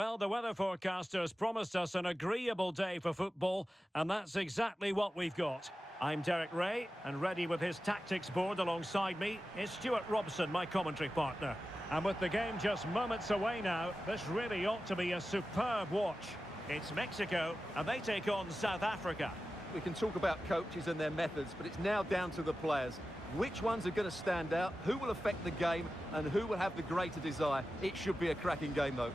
Well, the weather forecasters promised us an agreeable day for football, and that's exactly what we've got. I'm Derek Ray, and ready with his tactics board alongside me is Stuart Robson, my commentary partner. And with the game just moments away now, this really ought to be a superb watch. It's Mexico, and they take on South Africa. We can talk about coaches and their methods, but it's now down to the players. Which ones are going to stand out, who will affect the game, and who will have the greater desire? It should be a cracking game, though.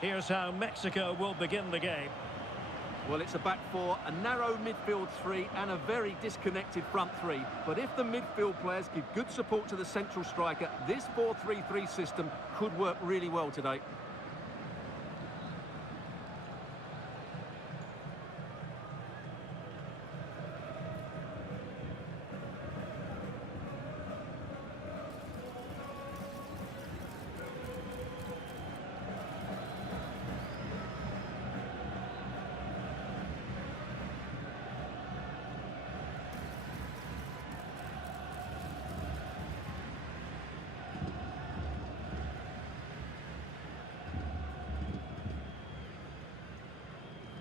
Here's how Mexico will begin the game. Well, it's a back four, a narrow midfield three and a very disconnected front three. But if the midfield players give good support to the central striker, this 4-3-3 system could work really well today.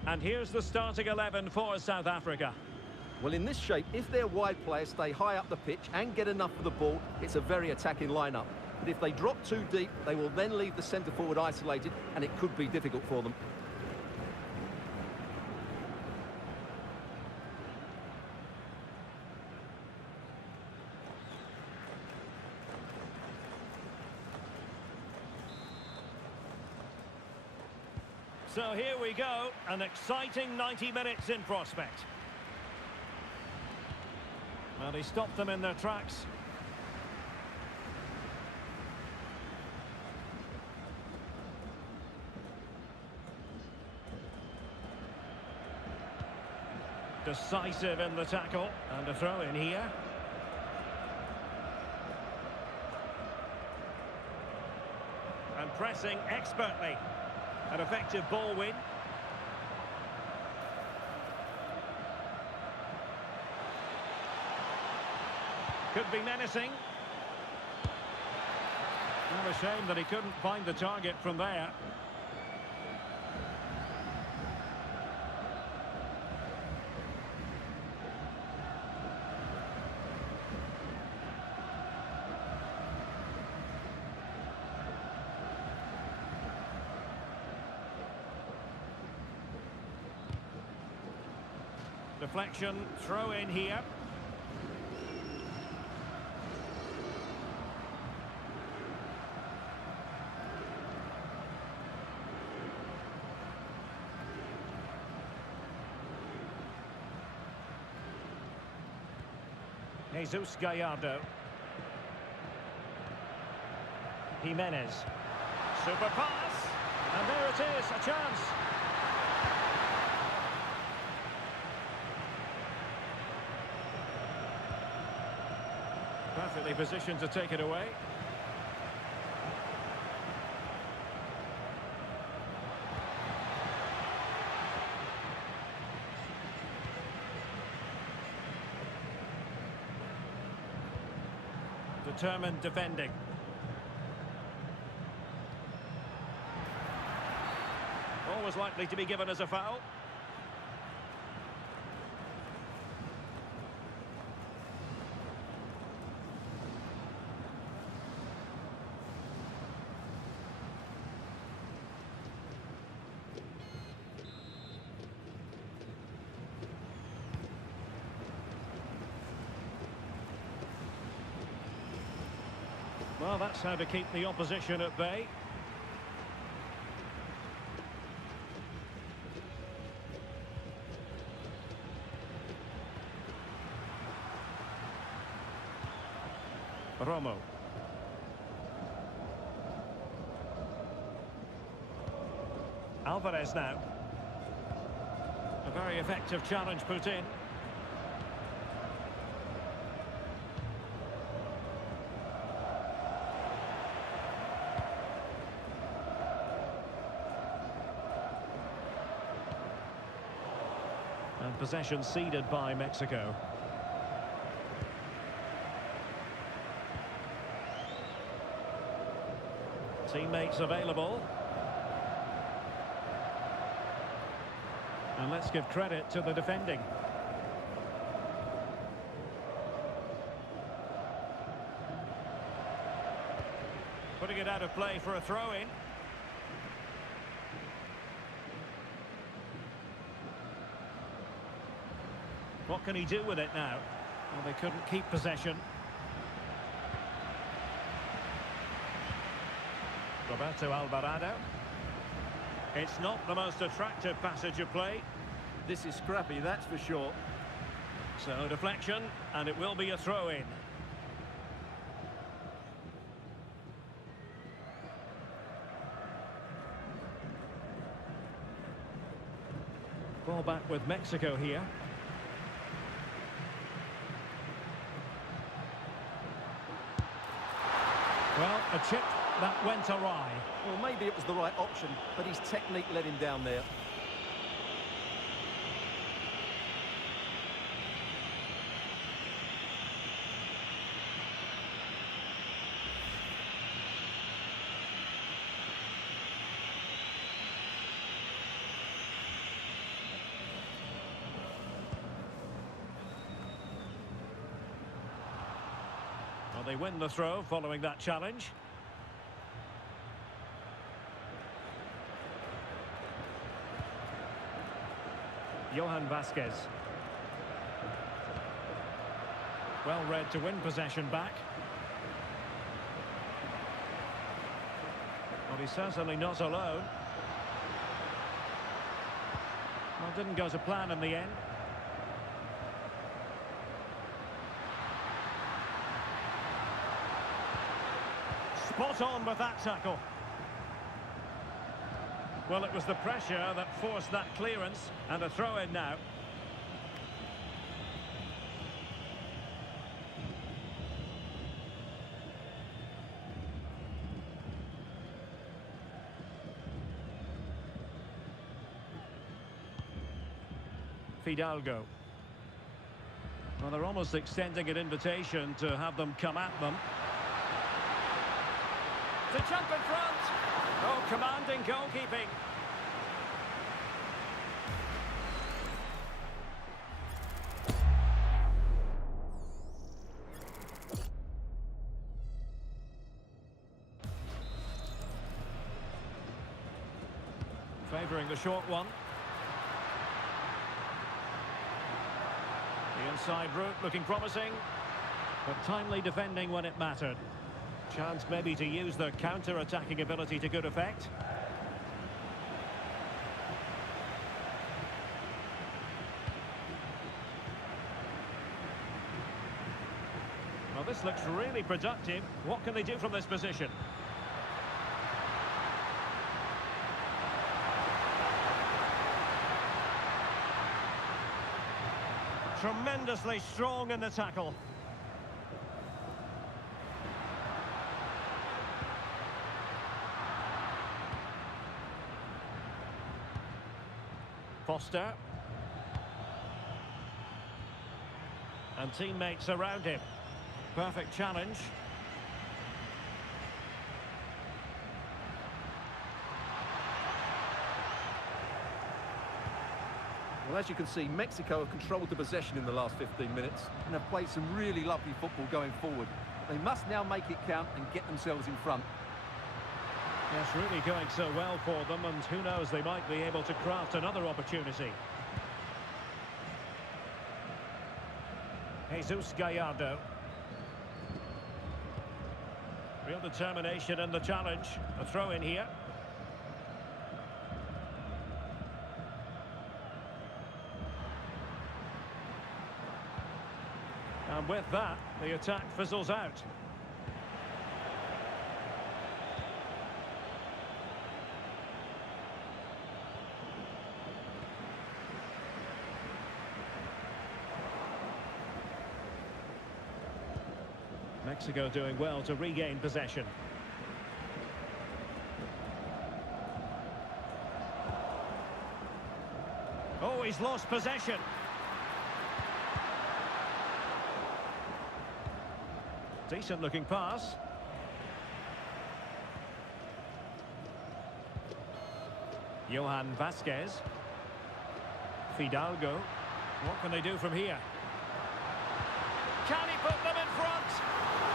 And here's the starting 11 for South Africa. Well, in this shape, if their wide players stay high up the pitch and get enough of the ball, it's a very attacking lineup. But if they drop too deep, they will then leave the centre forward isolated, and it could be difficult for them. So here we go, an exciting 90 minutes in prospect. Well, he stopped them in their tracks. Decisive in the tackle, and a throw in here. And pressing expertly. An effective ball win. Could be menacing. What a shame that he couldn't find the target from there. Deflection, throw in here. Jesus Gallardo. Jimenez. Super pass. And there it is, a chance. Perfectly positioned to take it away. Determined defending. Always likely to be given as a foul. Well, that's how to keep the opposition at bay. Romo. Alvarez now. A very effective challenge put in. And possession ceded by Mexico. Teammates available. And let's give credit to the defending. Putting it out of play for a throw-in. What can he do with it now? Well, they couldn't keep possession. Roberto Alvarado. It's not the most attractive passage of play. This is scrappy, that's for sure. So deflection, and it will be a throw-in. Ball back with Mexico here. Well, a chip that went awry. Well, maybe it was the right option, but his technique let him down there. Well, they win the throw following that challenge. Johan Vasquez. Well read to win possession back. Well, he's certainly not alone. Well, didn't go to plan in the end. Spot on with that tackle. Well, it was the pressure that forced that clearance, and a throw-in now. Fidalgo. Well, they're almost extending an invitation to have them come at them. To jump in front. Oh, commanding goalkeeping. Favouring the short one. The inside route looking promising, but timely defending when it mattered. Chance maybe to use their counter-attacking ability to good effect. Well, this looks really productive. What can they do from this position? Tremendously strong in the tackle. Foster. And teammates around him. Perfect challenge. Well, as you can see, Mexico have controlled the possession in the last 15 minutes and have played some really lovely football going forward. They must now make it count and get themselves in front. Yes, really going so well for them, and who knows, they might be able to craft another opportunity. Jesus Gallardo. Real determination in the challenge. A throw in here. And with that, the attack fizzles out. Mexico doing well to regain possession. Oh, he's lost possession. Decent looking pass. Johan Vasquez. Fidalgo. What can they do from here? Can he put them in front?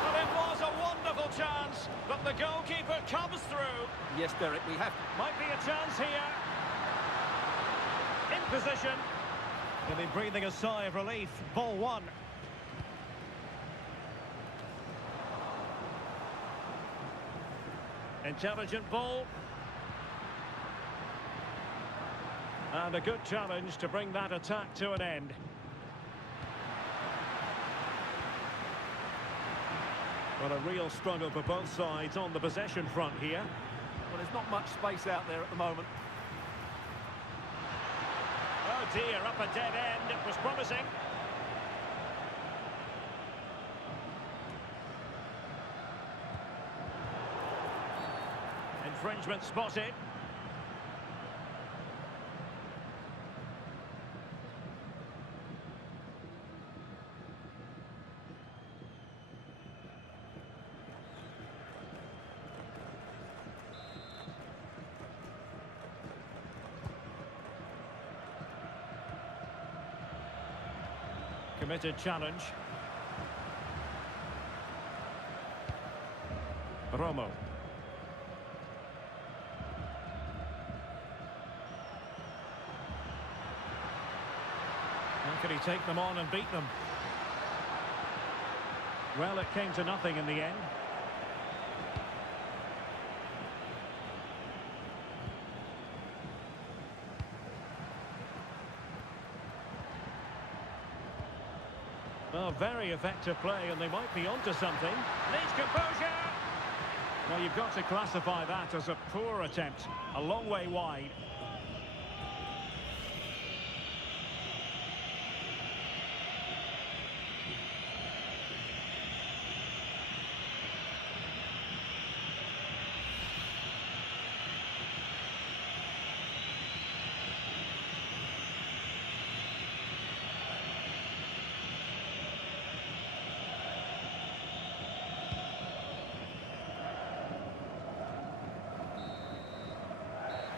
Well, it was a wonderful chance, but the goalkeeper comes through. Yes, Derek, we have... Might be a chance here. In position. He'll be breathing a sigh of relief. Ball one. Intelligent ball. And a good challenge to bring that attack to an end. Well, a real struggle for both sides on the possession front here. Well, there's not much space out there at the moment. Oh dear, up a dead end. It was promising. Infringement spotted. Committed challenge. Romo. How can he take them on and beat them? Well, it came to nothing in the end. Well, very effective play, and they might be onto something. Needs composure! Well, you've got to classify that as a poor attempt. A long way wide.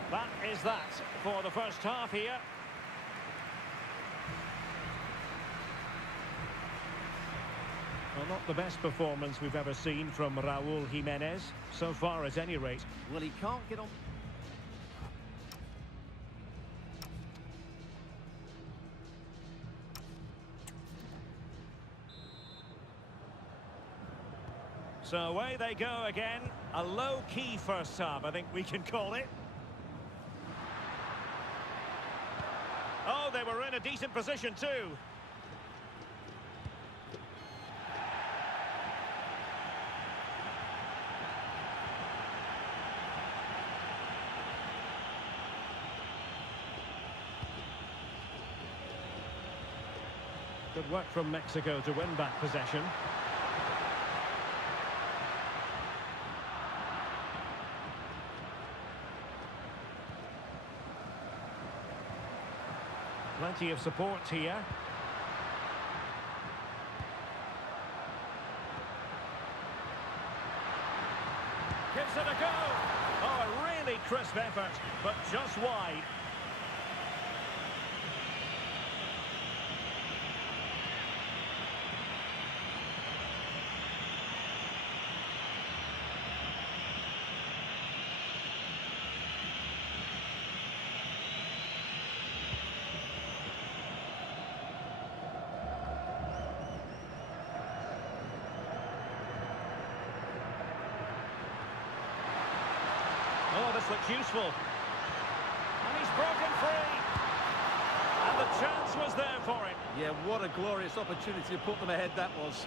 That is that for the first half here. Well, not the best performance we've ever seen from Raúl Jiménez, so far at any rate. Well, he can't get on... So away they go again. A low-key first half, I think we can call it. Oh, they were in a decent position too. Good work from Mexico to win back possession. Plenty of support here. Gives it a go. Oh, a really crisp effort, but just wide. Oh, this looks useful. And he's broken free. And the chance was there for him. Yeah, what a glorious opportunity to put them ahead that was.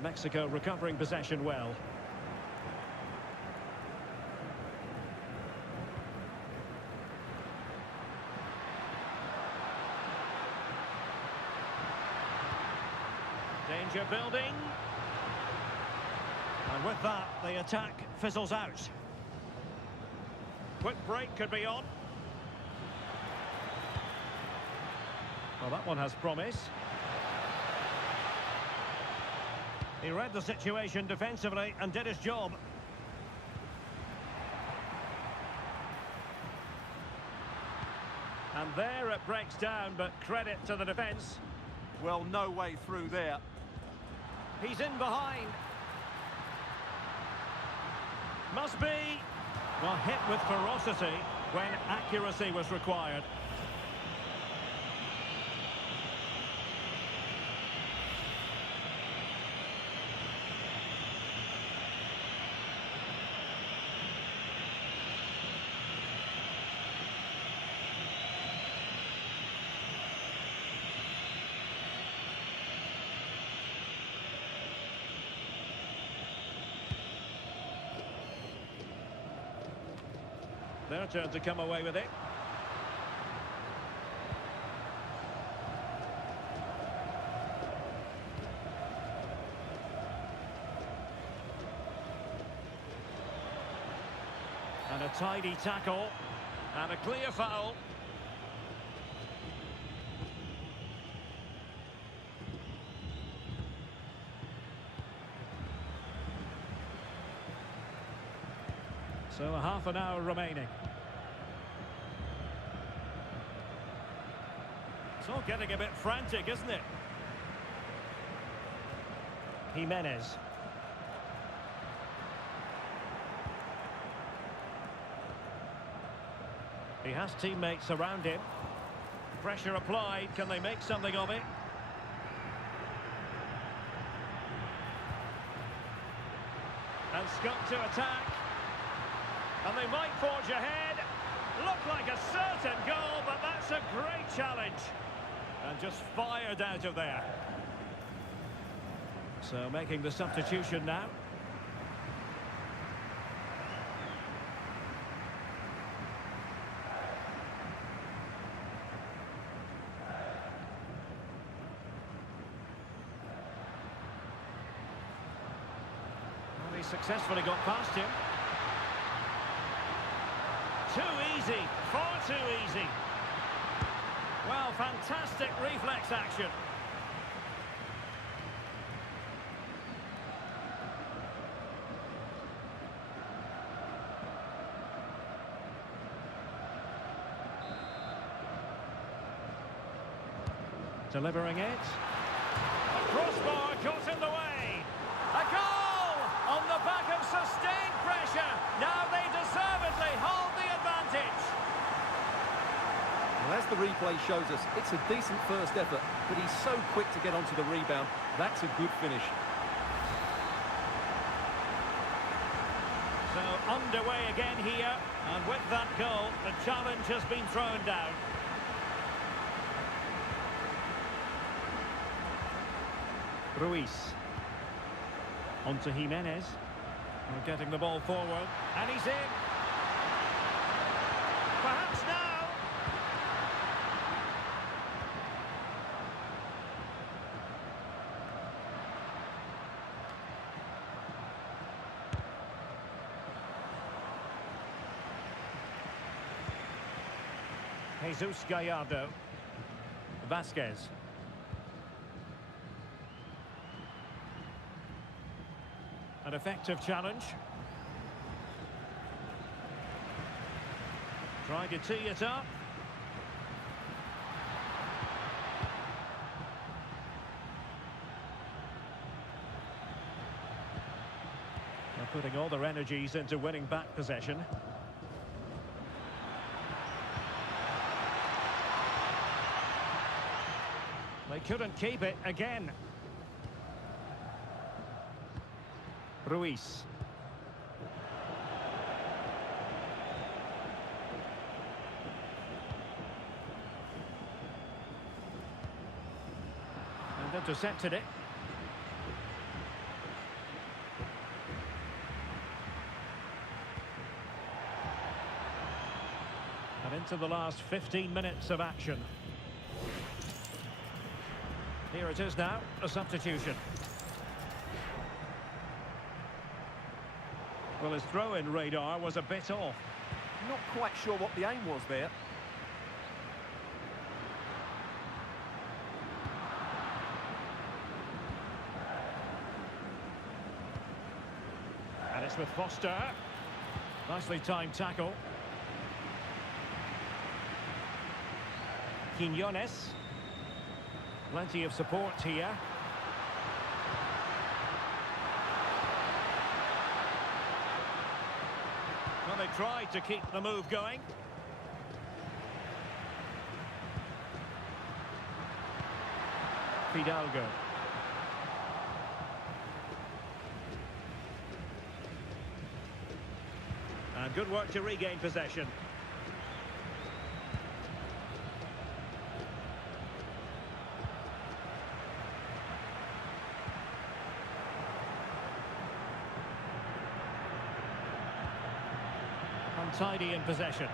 And Mexico recovering possession well. Danger building. And with that, the attack fizzles out. Quick break could be on. Well, that one has promise. He read the situation defensively and did his job. And there it breaks down, but credit to the defence. Well, no way through there. He's in behind. Must be. Well, hit with ferocity when accuracy was required. Their turn to come away with it. And a tidy tackle. And a clear foul. So a half an hour remaining. It's all getting a bit frantic, isn't it? Jimenez. He has teammates around him. Pressure applied. Can they make something of it? And Scott to attack. And they might forge ahead. Look like a certain goal, but that's a great challenge. And just fired out of there. So making the substitution now. Well, he successfully got past him. Too easy, far too easy. Well, fantastic reflex action. Delivering it. A crossbar got in the way. A goal on the back of sustained pressure. Now they deservedly hold the advantage. Well, as the replay shows us, it's a decent first effort, but he's so quick to get onto the rebound. That's a good finish. So underway again here, and with that goal, the challenge has been thrown down. Ruiz. On to Jimenez. We're getting the ball forward, and he's in. Perhaps now. Jesus Gallardo. Vasquez. An effective challenge. Trying to tee it up. They're putting all their energies into winning back possession. They couldn't keep it again. Ruiz. And intercepted it. into the last 15 minutes of action. Here it is now, a substitution. Well, his throw-in radar was a bit off. Not quite sure what the aim was there. And it's with Foster. Nicely timed tackle. Quinones. Plenty of support here. Well, they tried to keep the move going. Fidalgo. And good work to regain possession. Untidy in possession.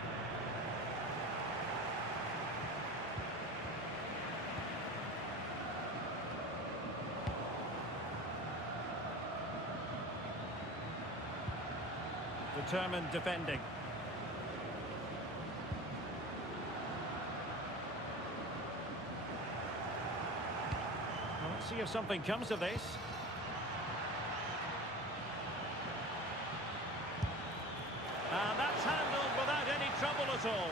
Determined defending. Well, let's see if something comes of this. And that's handled without any trouble at all.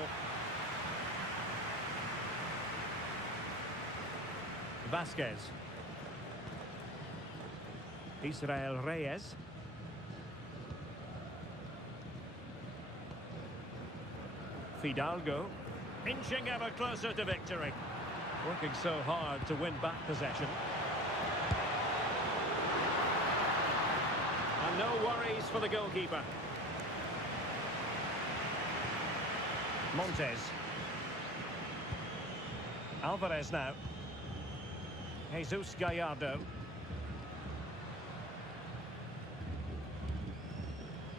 Vasquez. Israel Reyes. Fidalgo, inching ever closer to victory. Working so hard to win back possession. And no worries for the goalkeeper. Montes. Alvarez now. Jesus Gallardo.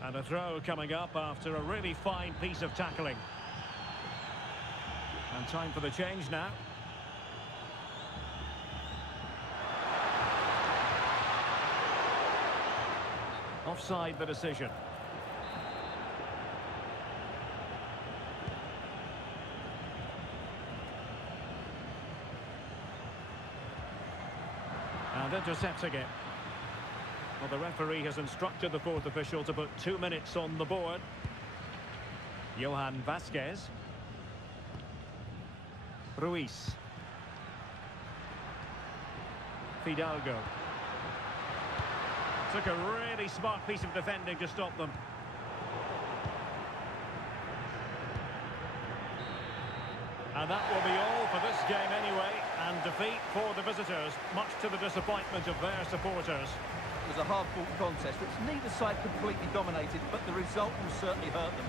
And a throw coming up after a really fine piece of tackling. And time for the change now. Offside the decision. And intercepts again. Well, the referee has instructed the fourth official to put 2 minutes on the board. Johan Vasquez. Ruiz. Fidalgo. Took a really smart piece of defending to stop them. And that will be all for this game anyway. And defeat for the visitors, much to the disappointment of their supporters. It was a hard-fought contest which neither side completely dominated, but the result will certainly hurt them.